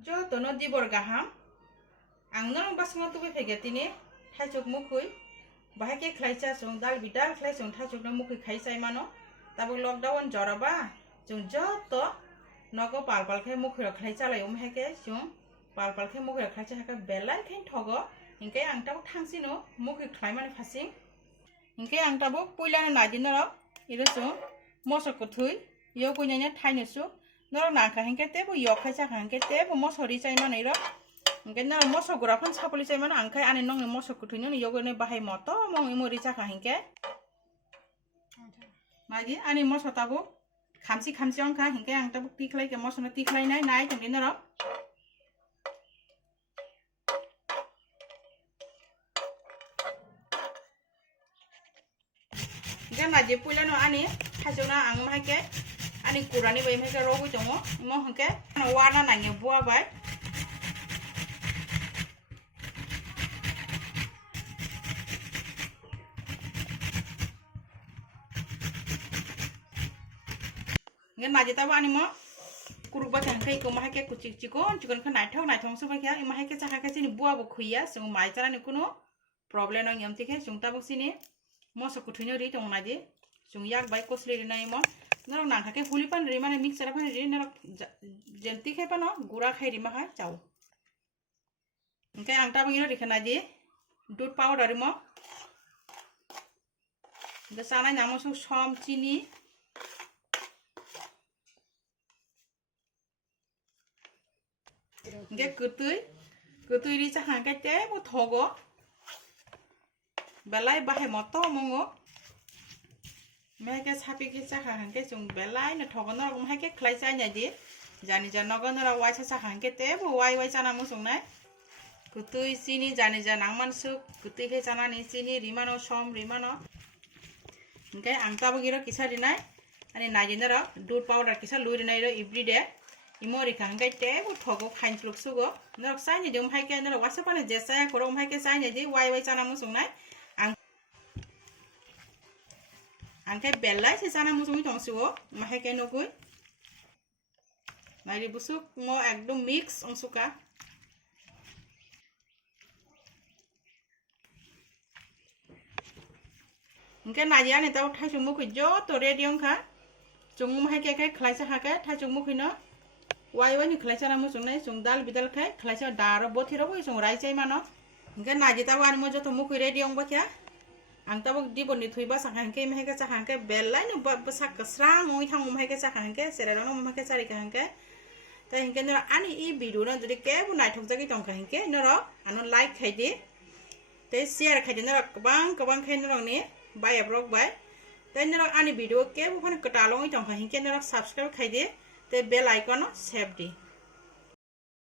जो दोनों दिबर गाहाम आंनो बासंग तो फेगेतिनि थाइचुक मुखुई बाहाय के खलाइचा जों दाल बिदाल खलाइ जों थाइचुक न मुखुई खाइसाइ मानो ताबो लकडाउन जराबा जों जत नगो पाल खे मुखुई खलाइचा लाय उमहेके जों पाल खे मुखुई खलाइचा हाका बेलाय खेन ठगो इनके आं ताबो थांसिनो मुखुई खलाइ माने फासिं इनके आं ताबो पुइलानो नादिनो इरो जों मसको थुइ यो कुइनाने थाइनोसु नर नाखा हेंके तेबो यो खाइचा हेंके तेबो मसरि चाइ माने इरो इनके नर मस गुराफन सापलि चाइ माने आंखाय आने नंनि मसको थुइनो यो गने बाहाय मतो मंगि मरि चाखा हेंके मागि आने मस ताबो खामसि खामसि अंखा हेंके आं ताबो तिखलाइ के मसनो तिखलाइ नाय तंगे नर नाजे पुइलानो आने थाइजौना आं माहायके आने कुरानि बाय माहायके रगुइ दङ मो हंके वाना नाङे बुआबाय nge naje tabu ani mo kuruk ba kan kai ko mahaike kucik cikon खा नायथाव सबाय क्या माहायके चाखाके सिनि बुआबो खुइया जों माइचारानि कुनो प्रब्लेम नङ यमतिखे जों ताबो सिनि मसो कुथुइनो रि दङ नाजे जों याक बाय कसले रि नाय म नर नाखाके हुलि पान रि माने मिक्सर पान रि नर जेंति खे पानो गुरा खाइ रि माहा चाउ ओंखाय आं ताबो इनो रिखा नाजे दूध पाउडार म द सानाय नामसो सम चिनी गे कुतुई रि चाखा के तेबो थगो बेलाय बाहाय मतो मंगो मेके छापि के चाखा के जों बेलाय न थगन र मेके खलाइ चाइ नादि जानि जा नगन र वाइ चाखा के तेबो वाइ चाना मुसंनाय कुतुई चिनी जानि जा नांमानसु कुतुई के चानानि चिनी रिमानो सम रिमानो ओंखाय आं ताबो गिरो किसा रिनाय आनि नागिनो र दूध पाउडार किसा लुरिनाय र एवरीडे इमोरि खांगे तेबो थगो खाइन फ्लुक सुगो नरक साइनि देम हाइके नर वासा पाने जेसाया करम हाइके साइनि दि वाइ चाना मुसंनाय आं आंखाय बेलाय से चाना मुसंनि थंसुगो माहायके नगुइ मारि बुसुक मो एकदम मिक्स अंसुका इनके नाजिया ने ताव थाइसु मुखुइ जो तो रेडी अंखा जों माहायके खाय खलाइसा हाके थाइसु मुखुइनो वाइ नि खलाइसा मुसंनाय जों दाल बिदाल खाय खलाइसा दारो बोथिराबो जों राइचाइ मानो इनके नाजि ताव आनि मो जतो मुखुइ रेडी अंबा क्या आं ताबो दिबनि थुइबा साखा हेंके माहायके चाखा हेंके बेलाय न साक स्रा मोइ थांग माहायके चाखा हेंके सेरानो माहायके चारिका हेंके त हेंके नर आनि इ भिडियो न जदि केबो नायथक जागि तंका हेंके नर आनो लाइक खाइदि ते शेयर खाइदि नर गोबां खाइ नरनि बाय ब्लग बाय ते नर आनि भिडियो केबो फन कटालङै तंका हेंके नर सब्सक्राइब खाइदि ते बेल आइकन सेभ दि